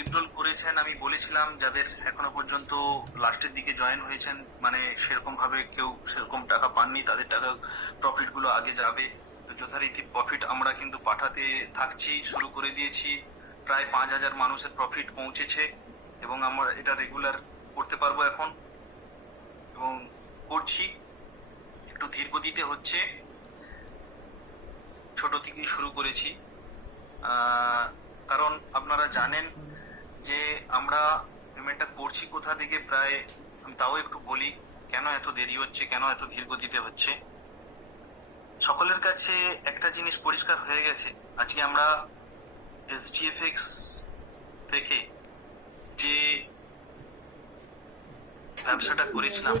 Withdrawal করেছেন, আমি বলেছিলাম যাদের এখনো পর্যন্ত লাস্টের দিকে জয়েন হয়েছেন, মানে সেরকম ভাবে কেউ সেরকম টাকা পাননি, তাদের টাকা প্রফিট গুলো আগে যাবে। তো যথারীতি প্রফিট আমরা কিন্তু পাঠাতে থাকছি, শুরু করে দিয়েছি। প্রায় 5,000 মানুষের প্রফিট পৌঁছেছে এবং আমরা এটা রেগুলার করতে পারবো এখন, এবং করছি। একটু ধীর গতিতে হচ্ছে, ছোট থেকেই শুরু করেছি। কারণ আপনারা জানেন যে আমরা পেমেন্টটা করছি কোথা থেকে। প্রায় আমি তাও একটু বলি কেন এত দেরি হচ্ছে, কেন এত ধীর গতিতে হচ্ছে। সকলের কাছে একটা জিনিস পরিষ্কার হয়ে গেছে, আজকে আমরা এসডিএফএক্স থেকে যে ব্যবসাটা করেছিলাম,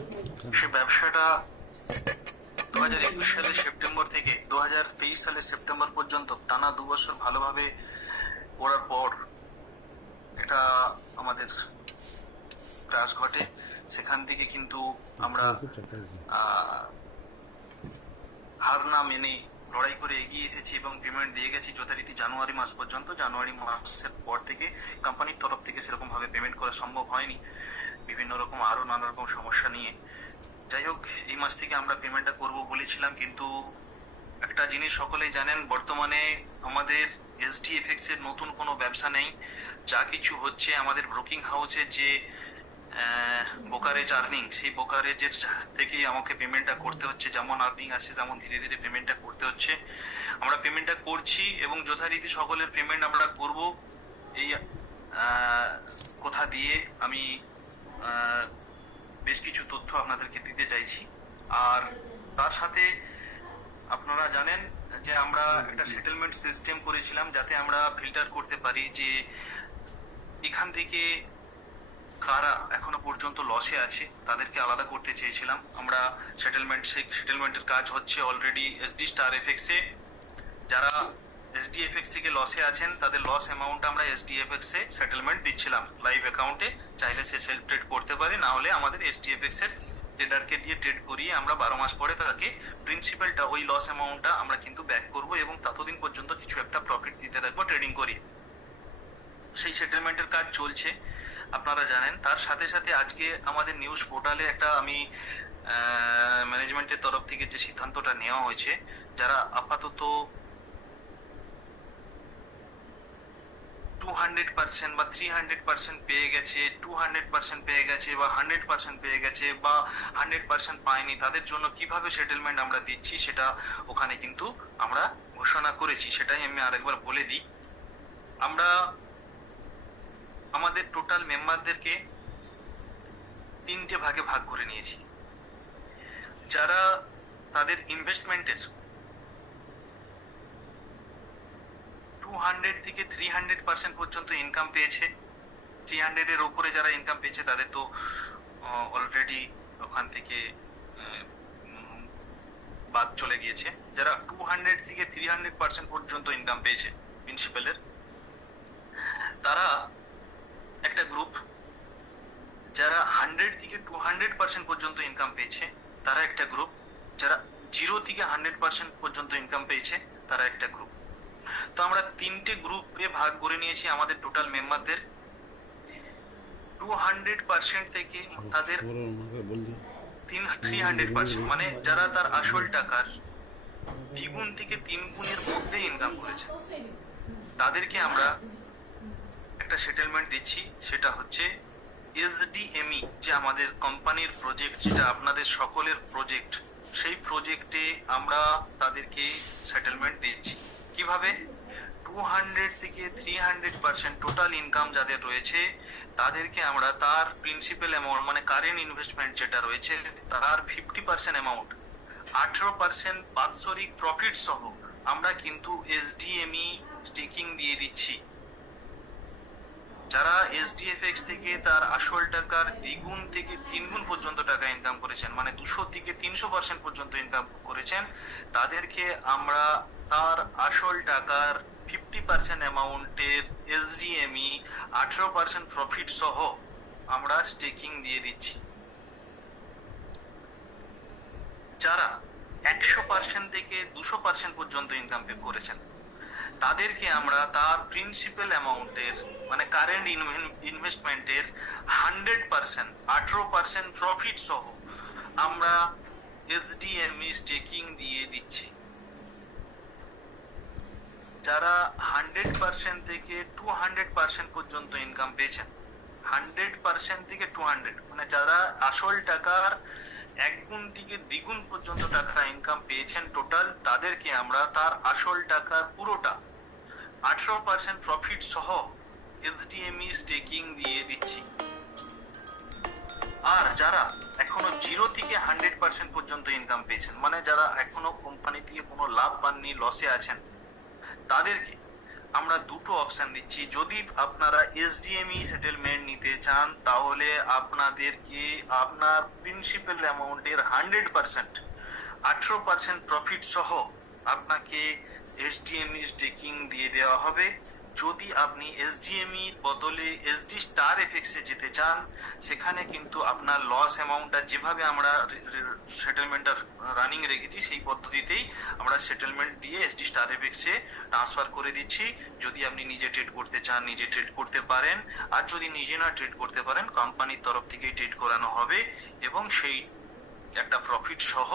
সে ব্যবসাটা 2021 সালের সেপ্টেম্বর থেকে 2023 সালের সেপ্টেম্বর পর্যন্ত টানা 2 বছর ভালোভাবে করার পর এটা আমাদের ক্রাশ ঘটে। সেখান থেকে কিন্তু আমরা হার না মেনে লড়াই করে এগিয়ে এসেছি এবং পেমেন্ট দিয়ে গেছি যথারীতি জানুয়ারি মাস পর্যন্ত। জানুয়ারি মাসের পর থেকে কোম্পানির তরফ থেকে সেরকম ভাবে পেমেন্ট করা সম্ভব হয়নি, বিভিন্ন রকম আরো নানা রকম সমস্যা নিয়ে। যাই হোক, এই মাস থেকে আমরা পেমেন্টটা করব বলেছিলাম, কিন্তু একটা জিনিস সকলেই জানেন, বর্তমানে আমাদের এসডিএফএক্স এর নতুন কোনো ব্যবসা নেই। যা কিছু হচ্ছে আমাদের ব্রোকিং হাউসের যে ব্রোকারেজ আর্নিং, সেই ব্রোকারেজের থেকেই আমাকে পেমেন্টটা করতে হচ্ছে। যেমন আর্নিং আসছে তেমন ধীরে ধীরে পেমেন্টটা করতে হচ্ছে। আমরা পেমেন্টটা করছি এবং যথারীতি সকলের পেমেন্ট আমরা করব। এই কথা দিয়ে আমি বেশ কিছু তথ্য আপনাদেরকে দিতে চাইছি। আর তার সাথে আপনারা জানেন যে আমরা একটা সেটেলমেন্ট সিস্টেম করেছিলাম, যাতে আমরা ফিল্টার করতে পারি যে এখান থেকে কারা এখনো পর্যন্ত লসে আছে, তাদেরকে আলাদা করতে চেয়েছিলাম আমরা। সেটেলমেন্টের কাজ হচ্ছে অলরেডি এসডি স্টার এফএক্স এ। যারা এসডিএফএক্স থেকে লসে আছেন তাদের লস অ্যামাউন্ট আমরা এসডিএফএক্স এ সেটেলমেন্ট দিচ্ছিলাম লাইভ অ্যাকাউন্টে। চাইলে সে সেলফ ট্রেড করতে পারে, না হলে আমাদের এসডিএফএক্স এর ট্রেডারকে দিয়ে ট্রেড করিয়ে আমরা 12 মাস পরে তাকে প্রিন্সিপালটা, ওই লস অ্যামাউন্টটা আমরা কিন্তু ব্যাক করব এবং ততদিন পর্যন্ত কিছু একটা প্রফিট দিতে থাকবো ট্রেডিং করি। সেই সেটেলমেন্টের কাজ চলছে, আপনারা জানেন। তার সাথে সাথে আজকে আমাদের নিউজ পোর্টালে একটা আমি ম্যানেজমেন্টের তরফ থেকে যে সিদ্ধান্তটা নেওয়া হয়েছে, যারা আপাতত 200% বা 300% পেয়ে গেছে, 200% পেয়ে গেছে বা 100% পেয়ে গেছে বা 100% পায়নি, তাদের জন্য কিভাবে সেটেলমেন্ট আমরা দিচ্ছি সেটা ওখানে কিন্তু আমরা ঘোষণা করেছি। সেটাই আমি আরেকবার বলে দিই। আমরা আমাদের টোটাল মেম্বারদেরকে 3টে ভাগে ভাগ করে নিয়েছি। যারা তাদের ইনভেস্টমেন্টের 200 থেকে 300% পর্যন্ত ইনকাম পেয়েছে, 300 এর উপরে যারা ইনকাম পেয়েছে তাদের তো অলরেডি ওখান থেকে বাদ চলে গিয়েছে। যারা 200 থেকে 300% পর্যন্ত ইনকাম পেয়েছে প্রিন্সিপালের, তারা একটা গ্রুপ। যারা 100 থেকে 200% পর্যন্ত ইনকাম পেয়েছে তারা একটা গ্রুপ। যারা 0 থেকে 100% পর্যন্ত ইনকাম পেয়েছে তারা একটা গ্রুপ। তো আমরা 3টে গ্রুপে ভাগ করে নিয়েছি আমাদের টোটাল মেম্বারদের। 200% থেকে তাদের 300%, মানে যারা তার আসল টাকার 2 গুণ থেকে 3 গুণের মধ্যে ইনকাম করেছে, তাদেরকে আমরা একটা সেটেলমেন্ট দিচ্ছি। সেটা হচ্ছে এসডিএমই, যে আমাদের কোম্পানির প্রজেক্ট, যেটা আপনাদের সকলের প্রজেক্ট, সেই প্রজেক্টে আমরা তাদেরকে সেটেলমেন্ট দিচ্ছি। কিভাবে? 200 থেকে 300% টোটাল ইনকাম যাদের রয়েছে তাদেরকে আমরা তার প্রিন্সিপাল অ্যামাউন্ট, মানে কারেন্ট ইনভেস্টমেন্ট যেটা রয়েছে তার 50% অ্যামাউন্ট, 18% বাৎসরিক প্রফিট সহ আমরা কিন্তু এসডিএমই স্টেকিং দিয়ে দিচ্ছি। যারা এসডিএফএক্স থেকে তার আসল টাকার 2 গুণ থেকে 3 গুণ পর্যন্ত টাকা ইনকাম করেছেন, মানে 200 থেকে 300% পর্যন্ত ইনকাম করেছেন, তাদেরকে আমরা তার আসল টাকার 50% অ্যামাউন্টের এসডিএমই 18% প্রফিট সহ আমরা স্টেকিং দিয়ে দিচ্ছি। যারা 100% থেকে 200% পর্যন্ত ইনকাম করেছেন তাদেরকে আমরা তার প্রিন্সিপাল অ্যামাউন্টের মানে কারেন্ট ইনভেস্টমেন্টের 100%, 18% প্রফিট সহ আমরা এসডিএমই স্টেকিং দিয়ে দিচ্ছি। যারা 100% থেকে 200% পর্যন্ত ইনকাম পেয়েছেন, 100% থেকে 200 মানে যারা আসল টাকার 1 গুণ থেকে 2 গুণ পর্যন্ত টাকা ইনকাম পেয়েছেন টোটাল, তাদেরকে আমরা তার আসল টাকার পুরোটা 18% প্রফিট সহ এসডিএমই স্টেকিং দিয়ে দিচ্ছি। আর যারা এখনো 0 থেকে 100% পর্যন্ত ইনকাম পেয়েছেন, মানে যারা এখনো কোম্পানি থেকে কোনো লাভ পাননি, লসে আছেন, তাদেরকে আমরা দুটো অপশন দিচ্ছি। যদি আপনারা এসডিএমই সেটেলমেন্ট নিতে চান, তাহলে আপনাদেরকে আপনার প্রিন্সিপাল অ্যামাউন্টের 100%, 18% প্রফিট সহ আপনাকে এসডিএমই স্টেকিং দিয়ে দেওয়া হবে। যদি আপনি এসডিএমই বদলে এসডি স্টার এফএক্স এ যেতে চান, সেখানে কিন্তু আপনার লস অ্যামাউন্টটা যেভাবে আমরা সেটেলমেন্টটা রানিং রেখেছি সেই পদ্ধতিতেই আমরা সেটেলমেন্ট দিয়ে SD star FX a transfer করে দিচ্ছি। যদি আপনি নিজে ট্রেড করতে চান, নিজে ট্রেড করতে পারেন। আর যদি নিজে না ট্রেড করতে পারেন, কোম্পানির তরফ থেকেই ট্রেড করানো হবে এবং সেই একটা প্রফিট সহ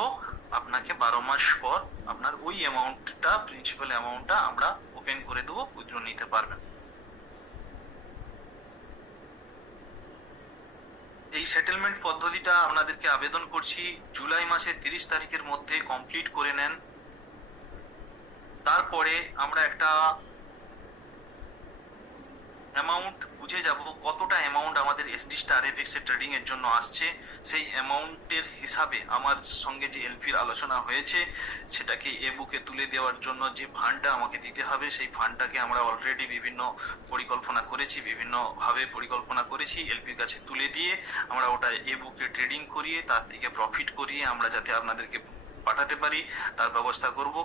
আপনাকে 12 মাস পর আপনার ওই অ্যামাউন্টটা, প্রিন্সিপাল অ্যামাউন্টটা আমরা ওপেন করে দেবো, উইথড্র নিতে পারবেন। এই সেটেলমেন্ট পদ্ধতিটা আপনাদেরকে আবেদন করছি জুলাই মাসের 30 তারিখের মধ্যে কমপ্লিট করে নেন। তারপরে আমরা একটা অ্যামাউন্ট বুঝে যাব কতটা অ্যামাউন্ট আমাদের এসডি স্টার এফএক্স এর ট্রেডিং এর জন্য আসছে। সেই অ্যামাউন্টের হিসাবে আমার সঙ্গে যে এলপির আলোচনা হয়েছে, সেটাকে এ বুকে তুলে দেওয়ার জন্য যে ফান্ডটা আমাকে দিতে হবে, সেই ফান্ডটাকে আমরা অলরেডি বিভিন্ন পরিকল্পনা করেছি, বিভিন্ন ভাবে পরিকল্পনা করেছি। এলপির কাছে তুলে দিয়ে আমরা ওটা এ বুকে ট্রেডিং করিয়ে তার থেকে প্রফিট করিয়ে আমরা যাতে আপনাদেরকে পাঠাতে পারি তার ব্যবস্থা করব।